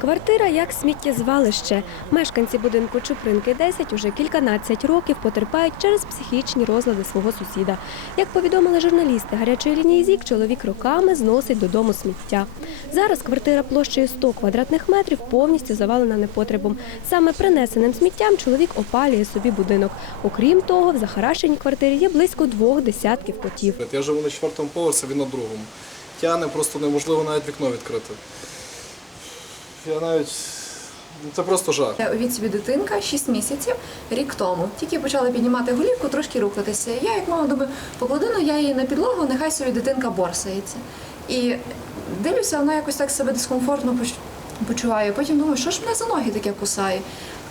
Квартира як сміттєзвалище. Мешканці будинку Чупринки 10 уже кільканадцять років потерпають через психічні розлади свого сусіда. Як повідомили журналісти гарячої лінії ЗІК, чоловік роками зносить додому сміття. Зараз квартира площею 100 квадратних метрів повністю завалена непотребом. Саме принесеним сміттям чоловік опалює собі будинок. Окрім того, в захарашеній квартирі є близько двох десятків котів. Я живу на четвертому поверсі, він на другому. Тяне просто неможливо навіть вікно відкрити. Я навіть. Це просто жах. Від собі дитинка 6 місяців, рік тому. Тільки почала піднімати голівку, трошки рухатися. Я, як мама, думаю, покладу ну, я її на підлогу, нехай собі дитинка борсається. І дивлюся, вона якось так себе дискомфортно поч- почуває. Потім думаю, що ж мене за ноги таке кусає.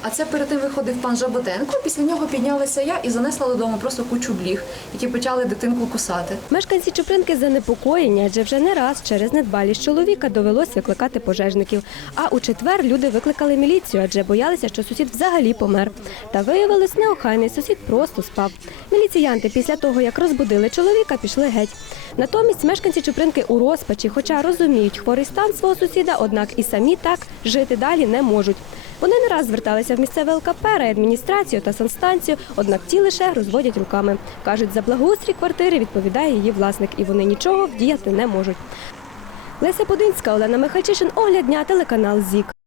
А це перед тим виходив пан Жаботенко. Після нього піднялася я і занесла додому просто кучу бліг, які почали дитинку кусати. Мешканці Чупринки занепокоєні, адже вже не раз через недбалість чоловіка довелось викликати пожежників. А у четвер люди викликали міліцію, адже боялися, що сусід взагалі помер. Та виявилось, неохайний сусід просто спав. Міліціянти після того, як розбудили чоловіка, пішли геть. Натомість мешканці Чупринки у розпачі, хоча розуміють хворий стан свого сусіда, однак і самі так жити далі не можуть. Вони не раз зверталися в місцеве ЛКП, адміністрацію та санстанцію, однак ті лише розводять руками. Кажуть, за благоустрій квартири відповідає її власник, і вони нічого вдіяти не можуть. Леся Подинська, Олена Михальчишин, Огляд дня, телеканал ЗІК.